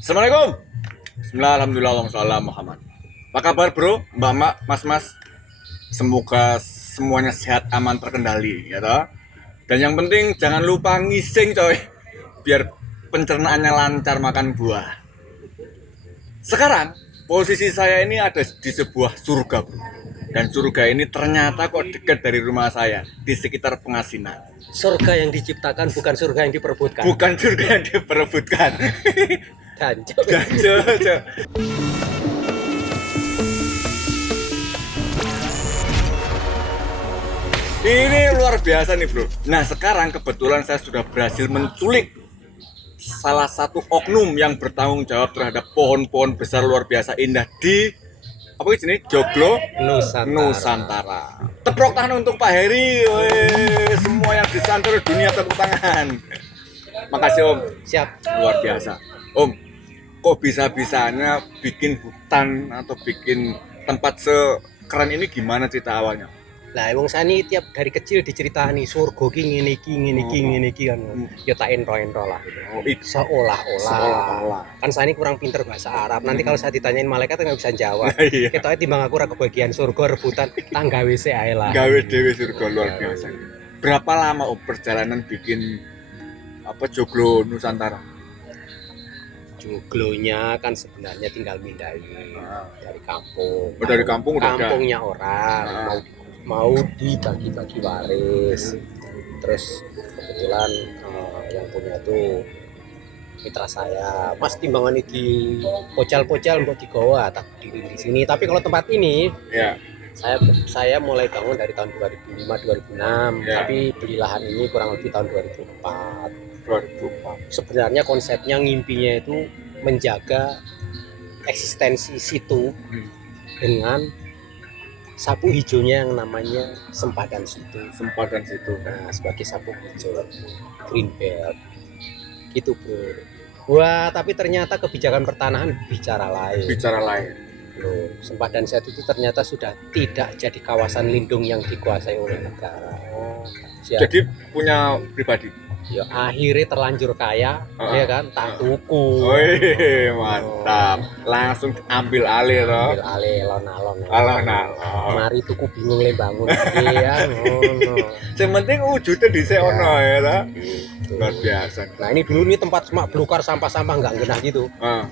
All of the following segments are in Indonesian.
Assalamualaikum. Bismillah, alhamdulillah, Allahumma sholli ala Muhammad. Apa kabar bro, mbak-mbak, mas-mas? Semoga semuanya sehat, aman, terkendali, ya toh. Dan yang penting jangan lupa ngising coy, biar pencernaannya lancar makan buah. Sekarang posisi saya ini ada di sebuah surga bro. Dan surga ini ternyata kok dekat dari rumah saya, di sekitar Pengasinan. Surga yang diciptakan bukan surga yang diperebutkan. Bukan surga yang diperebutkan. Ganjil. Ganjil. Ini luar biasa nih bro. Nah sekarang kebetulan saya sudah berhasil menculik salah satu oknum yang bertanggung jawab terhadap pohon-pohon besar luar biasa indah di apa ini Joglo Nusantara. Tepuk tangan untuk Pak Heri. Weh, semua yang di seluruh dunia tepuk tangan. Makasih Om. Siap. Luar biasa. Om, kok bisa-bisanya bikin hutan atau bikin tempat sekeren ini gimana cerita awalnya? Lah wong sani tiap dari kecil diceritani surga ki ngene iki kan. Ya tak entro lah. Seolah-olah. Kan sani kurang pinter bahasa Arab. Nanti kalau saya ditanyain malaikat nggak bisa jawab. Iya. Ketoke timbang aku ora kebagian surga rebutan tangga WC ae lah. Gawe dewe surga luar biasa. Berapa lama Om perjalanan bikin apa Joglo Nusantara? Joglonya kan sebenarnya tinggal mindahin dari kampung. Oh, dari kampung udah ada. Kampungnya orang mau dibagi-bagi waris. Terus kebetulan yang punya itu mitra saya. Mas timbangan di pocal-pocal mbok digawa tak berdiri di sini. Tapi kalau tempat ini Ya. saya mulai bangun dari tahun 2005 2006, Ya. tapi beli lahan ini kurang lebih tahun 2004. 2004. Sebenarnya konsepnya ngimpinya itu menjaga eksistensi situ dengan sapu hijaunya yang namanya sempadan situ. Sempadan situ. Nah, sebagai sapu hijau, green belt, gitu bro. Wah, tapi ternyata kebijakan pertanahan bicara lain. Bicara lain. Loh, sempadan situ itu ternyata sudah tidak jadi kawasan lindung yang dikuasai oleh negara. Jadi punya pribadi. Ya akhirnya terlanjur kaya, ya kan, tak tuku. Wih, mantap. Langsung ambil alih toh. Ambil alih alon-alon. Alon-alon. Mari tuku bingung le bangun iya ngono. Yang penting wujudnya di ono ya toh. Gitu. Luar biasa. Nah ini dulu nih tempat semak belukar sampah-sampah nggak genah gitu. Ah,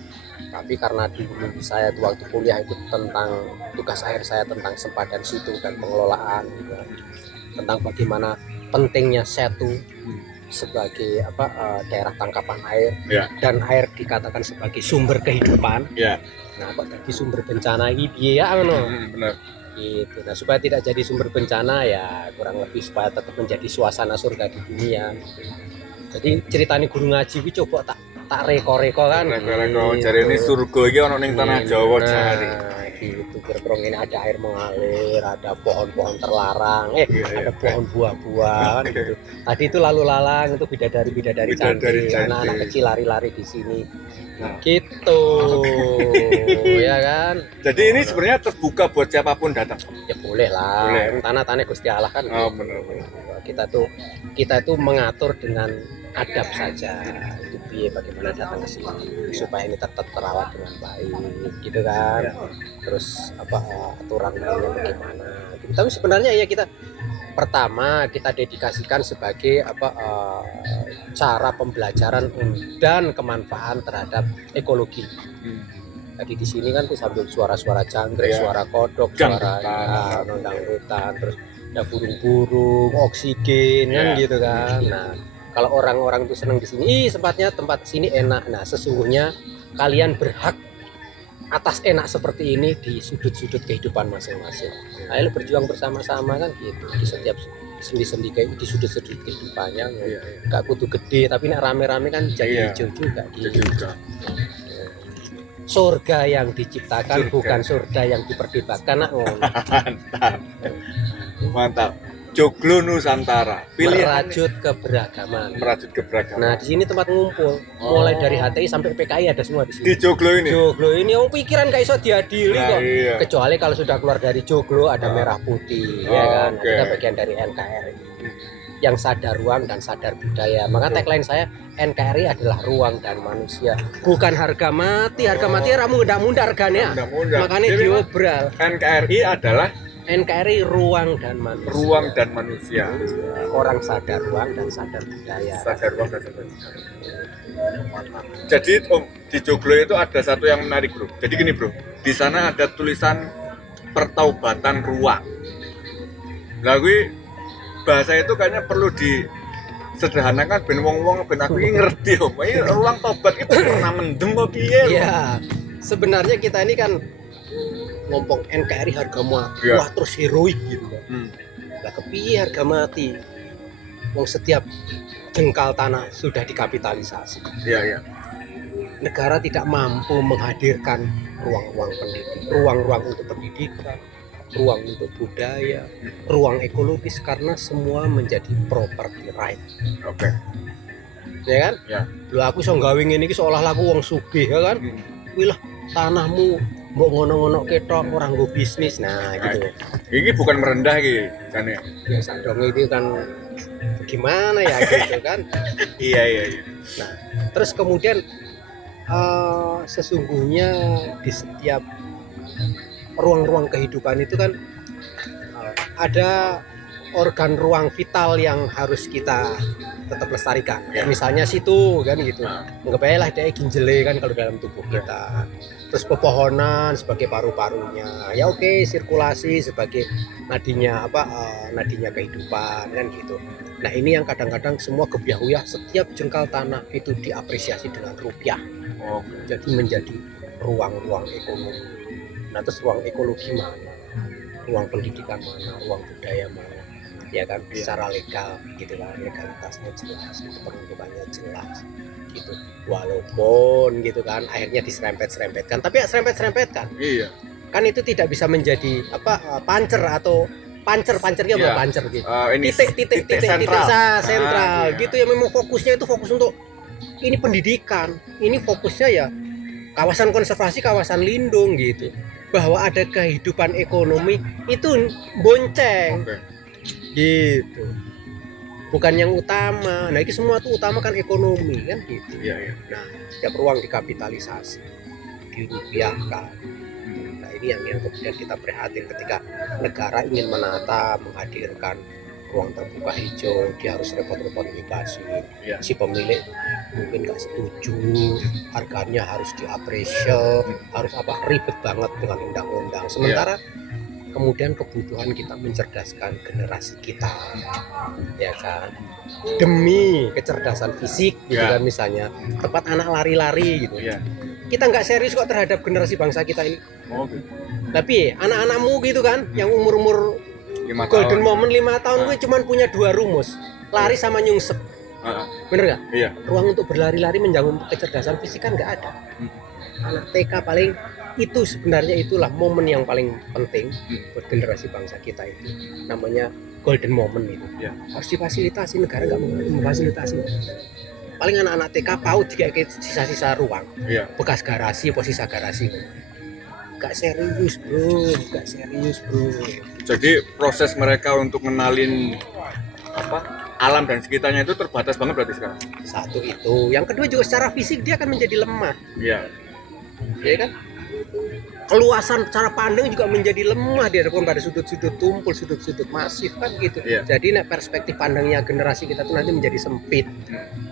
Tapi karena dulu saya tuh waktu kuliah itu tentang tugas akhir saya tentang sempadan situ dan pengelolaan gitu. Tentang bagaimana pentingnya setu sebagai daerah tangkapan air, ya, dan air dikatakan sebagai sumber kehidupan. ya. Nah kok jadi sumber bencana ini piye ya ngono. Benar. Gitu. Nah supaya tidak jadi sumber bencana ya kurang lebih supaya tetap menjadi suasana surga di dunia. Jadi ceritanya guru ngaji ini coba tak reko-reko kan. Reko-reko cari ini surga iki ono ning tanah Jawa jari. Gitu kira-kira ini ada air mengalir, ada pohon-pohon terlarang, ada pohon buah-buahan gitu. Tadi itu lalu lalang itu bidadari cantik, anak-anak kecil lari-lari di sini. Gitu. Ya kan? Jadi ini sebenarnya terbuka buat siapapun datang. Ya boleh lah. Boleh. Tanah-tanah Gusti Allah kan. Oh, benar. Kita tuh mengatur dengan adab saja. Itu piye bagaimana datang ke sini supaya ini tetap terawat dengan baik, gitu kan. Terus aturan mainnya bagaimana. Tapi sebenarnya ya kita pertama kita dedikasikan sebagai cara pembelajaran dan kemanfaatan terhadap ekologi. Jadi di sini kan tuh sambil suara-suara jangkrik, suara kodok, suara dangdutan, terus ada burung-burung, oksigen kan gitu kan. Nah, kalau orang-orang tuh senang di sini, tempat sini enak. Nah, sesungguhnya kalian berhak atas enak seperti ini di sudut-sudut kehidupan masing-masing. Ayo berjuang bersama-sama kan gitu. Di setiap sendi-sendi kayak di sudut-sudut kehidupannya. Enggak kudu gede, tapi nek rame-rame kan jadi hijau juga gitu. Surga yang diciptakan bukan surga yang diperdebatkan. Mantap. Joglo Nusantara. Merajut keberagaman. Nah, di sini tempat ngumpul. Mulai dari HTI sampai PKI ada semua di sini. Di Joglo ini. Joglo ini pikiran gak iso diadili kok. Iya. Kecuali kalau sudah keluar dari Joglo ada merah putih, ya kan. Kita bagian dari NKRI. Yang sadar ruang dan sadar budaya. Maka tagline saya NKRI adalah ruang dan manusia, bukan harga mati. Harga mati ramu nggak munda harganya, Mudah-mudah. makanya Jadi memang diobral. NKRI adalah NKRI ruang dan manusia. ruang dan manusia. Orang sadar ruang dan sadar budaya. Sadar ruang dan sadar budaya. Jadi di Joglo itu ada satu yang menarik bro. Jadi gini bro, di sana ada tulisan pertaubatan ruang. Lalu bahasa itu kayaknya perlu disederhanakan ben wong-wong ben aku ini ngerti om. Ini ruang tobat itu pernah mendem kok piye lho. Iya, sebenarnya kita ini kan ngomong NKRI harga mati, Iya. wah terus heroik gitu kan. Hmm. Lah kepiye harga mati? Wong setiap jengkal tanah sudah dikapitalisasi. Iya iya. Negara tidak mampu menghadirkan ruang-ruang pendidikan, ruang-ruang untuk pendidikan, ruang untuk budaya, ruang ekologis karena semua menjadi property right. Oke. Ya kan? Ya. Lho aku iso gawe ngene iki seolah aku wong sugih ya kan? Hmm. Wih lah tanahmu mbok ngono-ngono ketok orang nggo bisnis. Nah, gitu. Ini bukan merendah iki jane. Ya sadong itu kan gimana ya gitu kan. Iya iya iya. Nah, terus kemudian sesungguhnya di setiap ruang-ruang kehidupan itu kan ada organ ruang vital yang harus kita tetap lestarikan. Ya. Misalnya situ kan gitu. Nah. Anggap aja lah dia ginjele kan kalau dalam tubuh kita. Terus pepohonan sebagai paru-parunya. Ya oke, sirkulasi sebagai nadinya nadinya kehidupan kan gitu. Nah, ini yang kadang-kadang semua gebyah-uyah setiap jengkal tanah itu diapresiasi dengan rupiah. Oke. Jadi menjadi ruang-ruang ekonomi. Nah, terus ruang ekologi mana? Ruang pendidikan mana? Ruang budaya mana? Ya kan, secara legal gitu kan, legalitasnya jelas, peruntukannya jelas gitu. Walaupun gitu kan akhirnya diserempet-serempetkan, tapi ya serempet-serempetkan Iya. kan itu tidak bisa menjadi pancer atau pancernya Iya. apa pancer gitu. Ini Titik sentral. sentral Iya. gitu ya, memang fokusnya itu fokus untuk ini pendidikan, ini fokusnya ya kawasan konservasi, kawasan lindung gitu, bahwa ada kehidupan ekonomi itu bonceng Oke. gitu, bukan yang utama. Nah itu semua tuh utama kan ekonomi kan gitu. Iya iya. Nah setiap ruang dikapitalisasi, dirupiahkan. Nah ini yang kemudian kita prihatin ketika negara ingin menata, menghadirkan ruang terbuka hijau, dia harus repot-repot bebasin. Iya. Si pemilik mungkin nggak setuju, harganya harus diapresiasi, harus ribet banget dengan undang-undang. Sementara kemudian kebutuhan kita mencerdaskan generasi kita, ya kan, demi kecerdasan fisik gitu Ya. kan, misalnya tempat anak lari-lari gitu. Iya. Kita nggak serius kok terhadap generasi bangsa kita ini. Oke. Tapi anak-anakmu gitu kan, yang umur 5 golden tahun. moment 5 tahun gue cuman punya 2 rumus, lari sama nyungsep. Heeh. Bener nggak? Iya. Ruang untuk berlari-lari menjamin kecerdasan fisik kan nggak ada. Anak TK paling itu sebenarnya itulah momen yang paling penting buat generasi bangsa kita itu, namanya golden moment itu. Ya. Harus difasilitasi, negara nggak memfasilitasi. Paling anak-anak TK paut kayak sisa-sisa ruang, Iya. bekas garasi, sisa garasi. Gak serius bro. Jadi proses mereka untuk ngenalin alam dan sekitarnya itu terbatas banget berarti sekarang. Satu itu, yang kedua juga secara fisik dia akan menjadi lemah, Iya. ya kan? Keluasan cara pandang juga menjadi lemah di hadapan pada sudut-sudut tumpul, sudut-sudut masif kan gitu. Iya. Jadi perspektif pandangnya generasi kita tuh nanti menjadi sempit,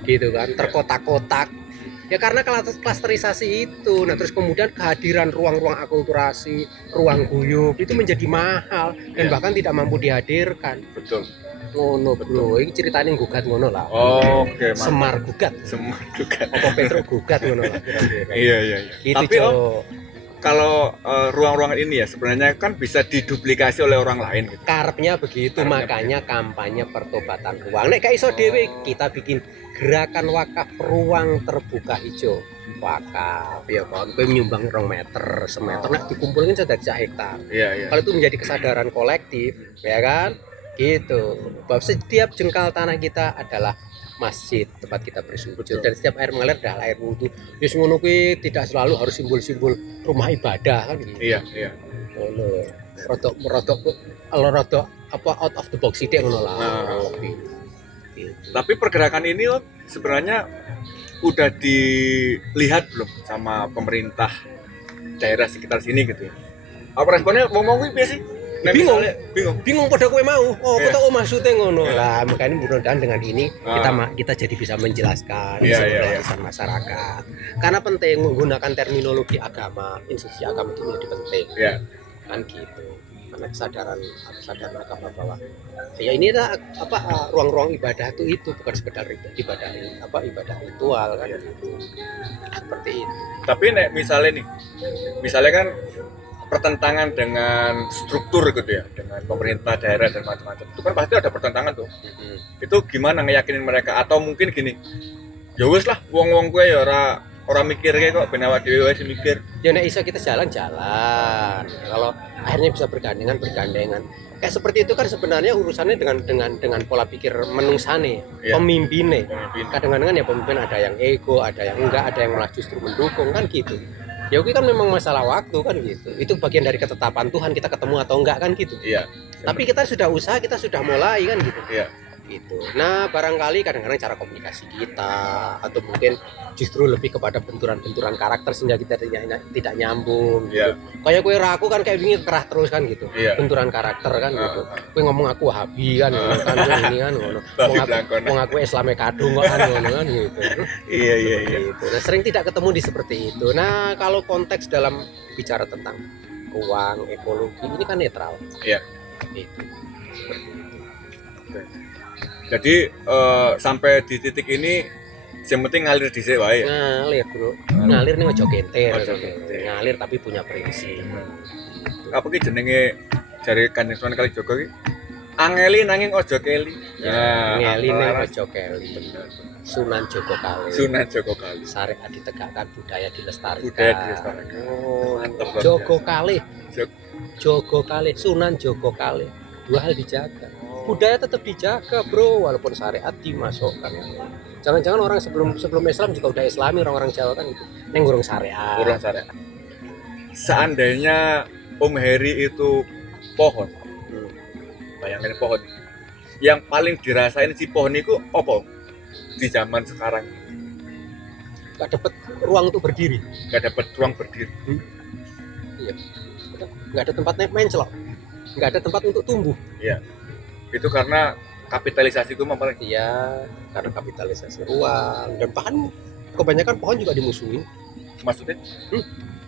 gitu kan, terkotak-kotak. Ya karena klasterisasi itu. Nah terus kemudian kehadiran ruang-ruang akulturasi, ruang guyub itu menjadi mahal dan Iya. bahkan tidak mampu dihadirkan. Betul. Ngono bro, ini ceritanya gugat ngono lah. Oke, mantap. Semar gugat, Semua juga. apa Petro gugat ngono lah. Iya iya iya. Itu Tapi Om, Cok. kalau ruang-ruangan ini ya sebenarnya kan bisa diduplikasi oleh orang lain gitu. Karepnya begitu, Karepnya makanya kampanye pertobatan ruang. Nek gak iso dhewe kita bikin gerakan wakaf ruang terbuka hijau. Wakaf ya kan, kowe nyumbang 2 meter, semeter nek dikumpulin sudah 1 hektar. Iya iya. Kalau itu menjadi kesadaran kolektif, ya kan? Gitu. Bahwa setiap jengkal tanah kita adalah masjid, tempat kita bersujud, dan setiap air mengalir adalah air wudhu. Wis ngono kuwi tidak selalu harus simbol-simbol rumah ibadah kan gitu. Iya iya. Ngono. Rodok out of the box sithik ngono lah. Nah. Gitu. Tapi pergerakan ini Om, sebenarnya udah dilihat belum sama pemerintah daerah sekitar sini gitu ya? Apa responnya mau kuwi piye sih? Nek Bingung. misalnya Bingung pada kowe mau. Oh, Iya. kok tak maksudnya ngono. Iya. Lah, makanya mudah-mudahan dengan ini kita jadi bisa menjelaskan Iya, sebagai iya, iya. lapisan masyarakat. Karena penting menggunakan terminologi agama, institusi agama itu menjadi penting. Ya, Kan gitu. Karena kesadaran agama bahwa ya ini adalah ruang-ruang ibadah itu bukan sekedar ibadah ritual kan gitu. Seperti itu. tapi nek misalnya kan pertentangan dengan struktur gitu ya, dengan pemerintah daerah dan macam-macam. Itu kan pasti ada pertentangan tuh. Itu gimana ngeyakinin mereka atau mungkin gini. Ya wis lah, wong-wong gue ya ora mikir kayak kok ben awak dhewe sing mikir. Ya nek iso kita jalan-jalan. Kalau akhirnya bisa bergandengan. Kayak seperti itu kan sebenarnya urusannya dengan pola pikir menungsane, Iya. pemimpinnya. Pemimpin. Kadang-kadang kan ya pemimpin ada yang ego, ada yang enggak, ada yang malah justru mendukung kan gitu. Ya itu kan memang masalah waktu kan gitu. Itu bagian dari ketetapan Tuhan kita ketemu atau enggak kan gitu. Iya. Tapi kita sudah usaha, kita sudah mulai kan gitu. Iya. Gitu. Nah, barangkali kadang-kadang cara komunikasi kita atau mungkin justru lebih kepada benturan-benturan karakter sehingga kita tidak nyambung gitu. Iya. Kayak kue raku kan kayak begini kerah terus kan gitu. Iya. Benturan karakter kan gitu. Kue ngomong aku Wahabi kan, kan ini kan ngono. Babi belangkon. Mau aku Islame kadung kok kan ngono kan gitu. Iya. Gitu. Nah, sering tidak ketemu di seperti itu. Nah, kalau konteks dalam bicara tentang ruang, ekologi ini kan netral. Iya. Gitu. Seperti itu. Jadi sampai di titik ini yang penting ngalir dhisik wae ya. Ngalir bro, ngalir nih ojo kentir, Ojo kentir. ngalir tapi punya prinsip. Apa ki jenenge jare Kanjeng Sunan Kalijaga ki? Angeli nanging ojo keli. Ya, Ngeli nih antara ojo keli. Sunan Joko Kali. Sunan Joko Kali. Syariat ditegakkan, budaya dilestarikan. Budaya dilestarikan. Oh, Mantep banget. Joko Kali, Jog- Joko Kali, Sunan Joko Kali. Dua hal dijaga. Budaya tetap dijaga bro, walaupun syariat dimasukkan. Jangan-jangan orang sebelum Islam juga udah Islami orang-orang Jawa kan gitu. Neng gurung syariat. Kurang syariat. Seandainya Om Heri itu pohon, bayangin pohon. Yang paling dirasain si pohon itu apa? Di zaman sekarang Gak dapet ruang untuk berdiri. nggak dapat ruang berdiri. Iya. Nggak ada tempat mencelok. Nggak ada tempat untuk tumbuh. Iya. Itu karena kapitalisasi itu paling. Iya, karena kapitalisasi ruang dan kebanyakan pohon juga dimusuhin. Maksudnya?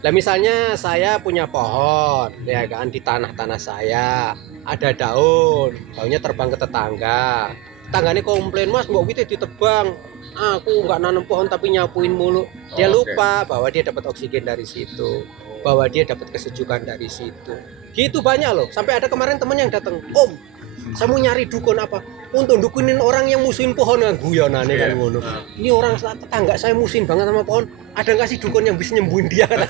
Lah misalnya saya punya pohon, ya kan di tanah saya ada daunnya terbang ke tetangga. Tetangganya komplain, Mas, mbok gitu ditebang. Aku nggak nanam pohon tapi nyapuin mulu. Dia lupa bahwa dia dapat oksigen dari situ, bahwa dia dapat kesejukan dari situ. Gitu banyak loh. Sampai ada kemarin teman yang datang, Om, saya mau nyari dukun apa untuk dukunin orang yang musuhin pohon kan guyonane kan ngono. Ini orang tetangga saya musuhin banget sama pohon. Ada nggak sih dukun yang bisa nyembuhin dia kan?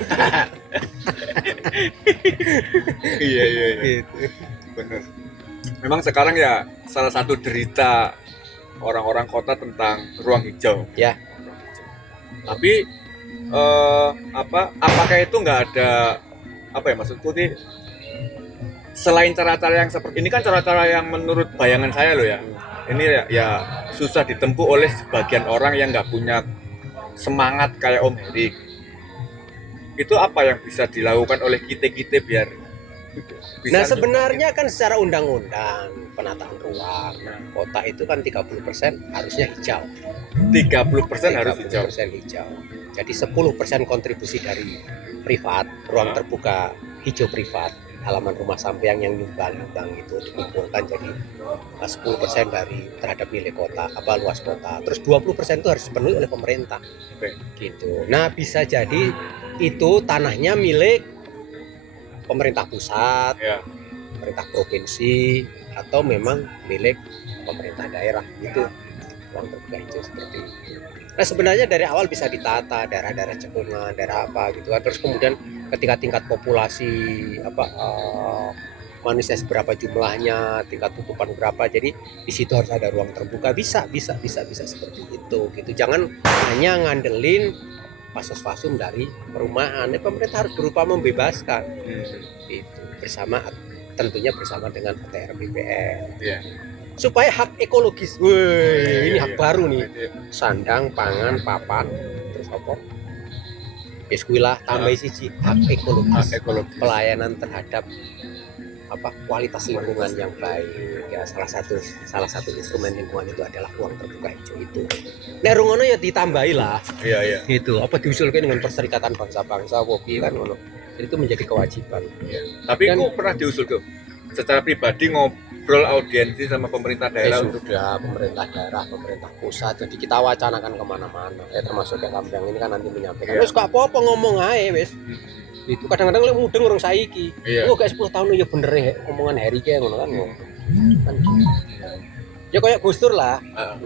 Iya. Gitu. Bener. Memang sekarang ya salah satu derita orang-orang kota tentang ruang hijau. Ya. Tapi apakah itu nggak ada maksudku nih, selain cara-cara yang seperti ini kan cara-cara yang menurut bayangan saya loh ya, ini ya susah ditempuh oleh sebagian orang yang nggak punya semangat kayak Om Heri. Itu apa yang bisa dilakukan oleh kita biar bisa. Nah sebenarnya kan secara undang-undang penataan ruang, kota itu kan 30% harusnya hijau. 30% harus hijau. 30% hijau. Jadi 10% kontribusi dari privat, ruang terbuka hijau privat, halaman rumah sampean yang nyumbang itu dikumpulkan jadi 10% dari terhadap milik kota, luas kota. Terus 20% itu harus dipenuhi oleh pemerintah. Oke. Gitu. Nah, bisa jadi itu tanahnya milik pemerintah pusat, Ya. pemerintah provinsi, atau memang milik pemerintah daerah gitu. Ruang terbuka hijau seperti itu. Nah sebenarnya dari awal bisa ditata daerah-daerah cekungan, daerah apa gitu kan. Terus kemudian ketika tingkat populasi manusia seberapa jumlahnya, tingkat tutupan berapa, jadi di situ harus ada ruang terbuka. Bisa seperti itu gitu. Jangan hanya ngandelin fasos-fasum dari perumahan. Pemerintah harus berupa membebaskan itu tentunya bersama dengan ATR BPN. Iya. supaya hak ekologis. Wih, ini hak baru nih. Sandang, pangan, papan, terus apa? Biskuilah tambah siji hak ekologis. Hak ekologis. Pelayanan terhadap apa kualitas lingkungan yang baik ya, salah satu instrumen lingkungan itu adalah ruang terbuka hijau itu. Nek rungono ya ditambahi lah Iya. gitu, apa diusulkan dengan perserikatan bangsa-bangsa wopi kan ngono. Jadi itu menjadi kewajiban. Tapi Dan- kok pernah diusul tuh secara pribadi ngobrol audiensi sama pemerintah daerah untuk Sudah pemerintah daerah, pemerintah pusat, jadi kita wacanakan kemana-mana ya, termasuk kayak Kambang ini kan nanti menyampaikan Iya. wes gak apa-apa ngomong ae wes. Itu kadang-kadang lu mudeng orang saiki. Iya. Oh kayak 10 tahun ya bener ya omongan Harry kayak ngono kan. Kan gitu. Ya kayak Gus Dur lah,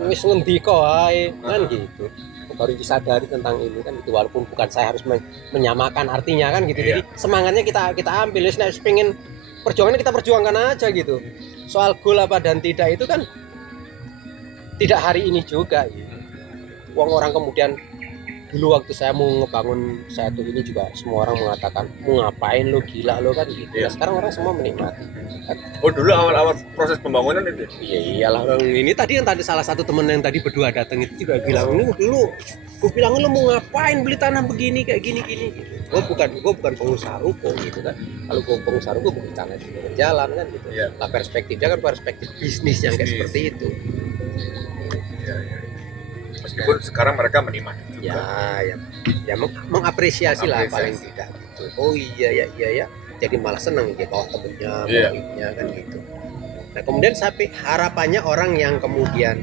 wis ngendika wae kan gitu. Baru disadari tentang ini kan gitu, walaupun bukan saya harus menyamakan artinya kan gitu. Iya. Jadi semangatnya kita ambil, wis nek pengen perjuangan kita perjuangkan aja gitu. Soal goal apa dan tidak itu kan tidak hari ini juga gitu. Uang orang kemudian dulu waktu saya mau ngebangun satu ini juga semua orang mengatakan mau ngapain lo, gila lo kan gitu. Iya. Nah, sekarang orang semua menikmati. Oh dulu awal-awal proses pembangunan itu. Iya iyalah orang ini tadi yang tadi salah satu temen yang tadi berdua datang itu juga bilang lu dulu, gue bilang lu mau ngapain beli tanah begini kayak gini gitu. Gue bukan pengusaha ruko gitu kan. Kalau gue pengusaha ruko gue tanah di pinggir jalan kan gitu. Iya. Nah perspektifnya kan perspektif bisnis yang kayak seperti itu. Iya. Meskipun sekarang mereka menikmati juga. Ya mengapresiasi lah Apresiasi. paling tidak gitu. Oh iya ya. Jadi malah seneng ya bawa temennya, Iya. bawa ibunya kan gitu. Nah kemudian sampai harapannya orang yang kemudian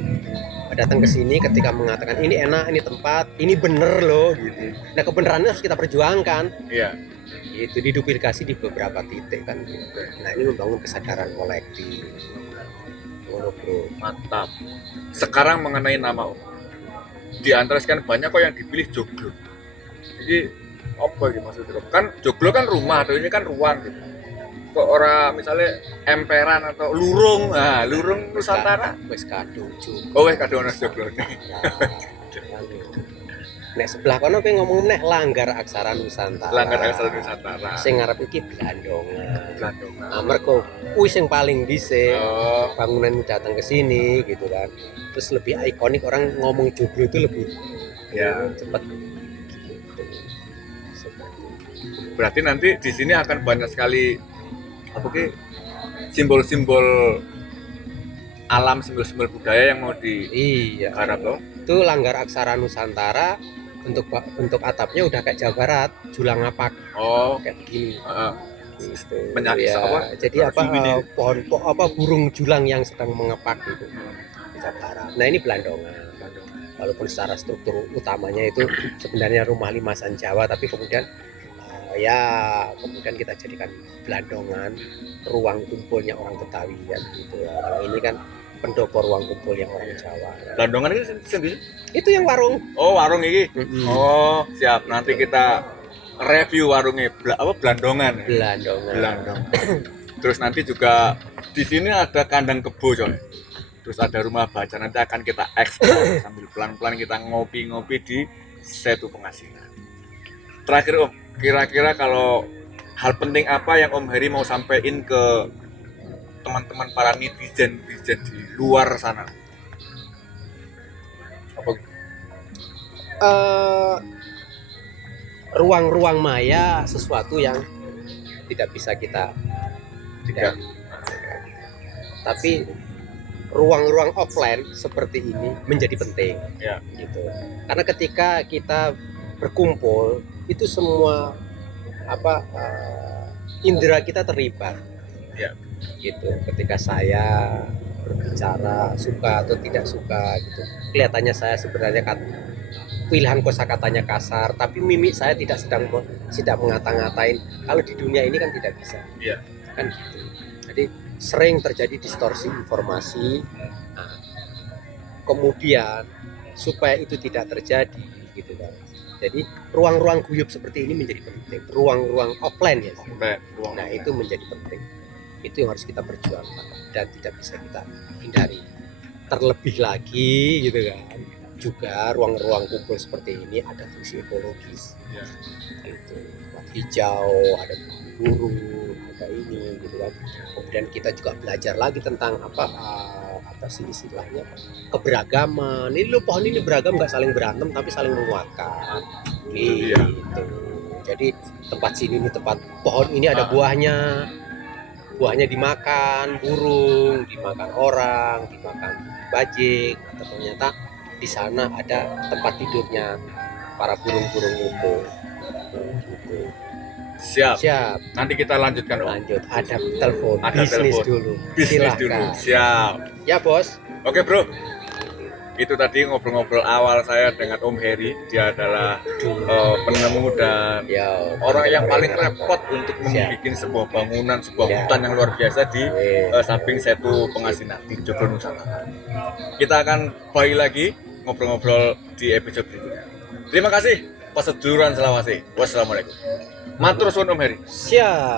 datang ke sini ketika mengatakan ini enak, ini tempat, ini bener loh gitu. Nah kebenarannya harus kita perjuangkan. Iya. Itu diduplikasi di beberapa titik kan gitu. Nah ini membangun kesadaran kolektif. Ngono bro. Mantap. Sekarang mengenai nama Om. Di antara sekian banyak kok yang dipilih joglo. Jadi apa gitu maksudnya? Kan joglo kan rumah, atau ini kan ruang gitu. Kok orang misalnya emperan atau lurung, lurung Nusantara. Wes kadung juga. Oh weh kadang joglo. Nek sebelah kono kowe ngomong neh Langgar Aksara Nusantara. Langgar Aksara Nusantara. Sing ngarep iki Blandongan. Blandongan. Nah, mergo kuwi sing paling dhisik Oh, bangunan datang ke sini gitu kan. Terus lebih ikonik, orang ngomong joglo itu lebih ya. cepet. Berarti nanti di sini akan banyak sekali apa ki simbol-simbol alam, simbol-simbol budaya yang mau Iya. digarap loh. Itu Langgar Aksara Nusantara, bentuk atapnya udah kayak Jawa Barat, julang ngapak Oh, kayak begini. Gitu. Menyakis Ya, apa? jadi apa pohon burung julang yang sedang mengepak gitu di Jawa Barat. Nah ini Blandongan. Walaupun secara struktur utamanya itu sebenarnya rumah limasan Jawa, tapi kemudian kemudian kita jadikan Blandongan ruang kumpulnya orang Betawi kan gitu. Kalau ini kan pendopo ruang kumpul yang orang Jawa. Blandongan itu sendiri. Itu yang warung. Oh, warung ini. Oh, siap. Nanti kita review warungnya Blandongan. Blandongan. Terus nanti juga di sini ada kandang kebo, coy. Terus ada rumah baca, nanti akan kita eksplor sambil pelan-pelan kita ngopi-ngopi di Setu Pengasinan. Terakhir Om, kira-kira kalau hal penting apa yang Om Heri mau sampaikan ke teman-teman para netizen di luar sana? Apa? Ruang-ruang maya sesuatu yang tidak bisa kita Tidak. tapi ruang-ruang offline seperti ini menjadi penting Ya. gitu. Karena ketika kita berkumpul itu semua indera kita terlibat. Ya. Gitu. Ketika saya berbicara suka atau tidak suka gitu. Kelihatannya saya sebenarnya pilihan kosakatanya kasar, tapi mimik saya tidak sedang mengata-ngatain. Kalau di dunia ini kan tidak bisa. Iya. Kan gitu. Jadi sering terjadi distorsi informasi. Nah, kemudian supaya itu tidak terjadi gitu kan. Jadi ruang-ruang guyub seperti ini menjadi penting. Ruang-ruang offline ya. Nah, itu menjadi penting. Itu yang harus kita perjuangkan dan tidak bisa kita hindari. Terlebih lagi gitu kan. Juga ruang-ruang kumpul seperti ini ada fungsi ekologis. Ya. Itu hijau, ada burung, ada ini gitu kan. Kemudian kita juga belajar lagi tentang apa sih istilahnya, keberagaman. Ini lo pohon ini beragam, nggak saling berantem tapi saling menguatkan. Itu dia. Gitu. Jadi tempat sini nih tempat pohon ini ada buahnya. Buahnya dimakan burung, dimakan orang, dimakan bajing. Atau ternyata di sana ada tempat tidurnya para burung-burung itu. Gitu. Siap. Siap, Nanti kita lanjutkan Om. lanjut. Ada telepon, Ada bisnis telepon. dulu. Bisnis Silahkan. dulu. Siap. Ya bos. Oke bro. Itu tadi ngobrol-ngobrol awal saya dengan Om Heri. Dia adalah penemu dan Ya. orang yang paling repot untuk membuat sebuah bangunan, sebuah Ya. hutan yang luar biasa di Eh, samping Setu Pengasinan di Joglo Nusantara. Kita akan balik lagi ngobrol-ngobrol di episode berikutnya. Terima kasih. Paseduluran selawase. Wassalamualaikum. Matur suwun Om Heri. Siap.